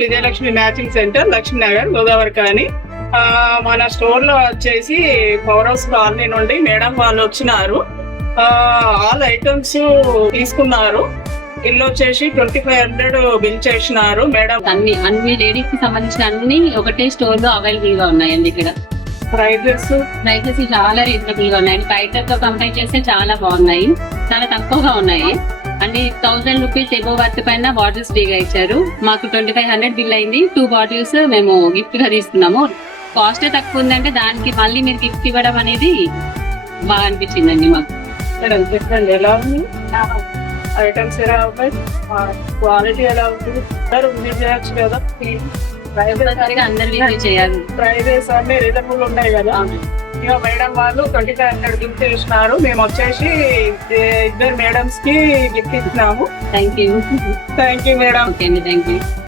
Vijayalakshmi matching centre, Lakshmi Nagar, Godavari కాని. మన store లో వచ్చేసి పవర్ హౌస్ కాలనీ నుండి మేడం వాళ్ళు వచ్చినారు. ఆల్ ఐటమ్స్ తీసుకున్నారు. ఇల్లు వచ్చేసి 2500 బిల్ చేసినారు మేడం. అన్ని లేడీస్ కి సంబంధించిన అన్ని ఒకటే స్టోర్ లో అవైలబుల్ గా ఉన్నాయండి. ఇక్కడ ప్రైజెస్ చాలా రీజనబుల్ గా ఉన్నాయి. బయటతో కంపేర్ చేస్తే చాలా బాగున్నాయి, చాలా తక్కువగా ఉన్నాయి. అన్ని 1000 రూపీస్ ఎబో వర్త్ పైన బాటిల్స్ ఫ్రీగా ఇచ్చారు. మాకు 2500 బిల్ అయింది. 2 బాటిల్స్ మేము గిఫ్ట్ గా తీసుకున్నాము. కాస్ట్ తక్కువ ఉందంటే దానికి మళ్ళీ మీరు గిఫ్ట్ ఇవ్వడం అనేది బాగా అనిపించిందండి మాకు. చెప్పండి ఎలా ఉంది, ఐటమ్స్ ఎలా ఉన్నాయి, క్వాలిటీ ఎలా ఉంది, విజిట్ చేయొచ్చు కదా. అందరు విజిట్ చేయాలి. ప్రైజెస్ అన్ని రీజనబుల్ ఉన్నాయి కదా. ఇక మేడం వాళ్ళు 2500 గిఫ్ట్ చేసినారు. మేము వచ్చేసి 2 మేడమ్స్ కి గిఫ్ట్ ఇచ్చినాము. Thank you madam. ఓకే అండి, థ్యాంక్ యూ.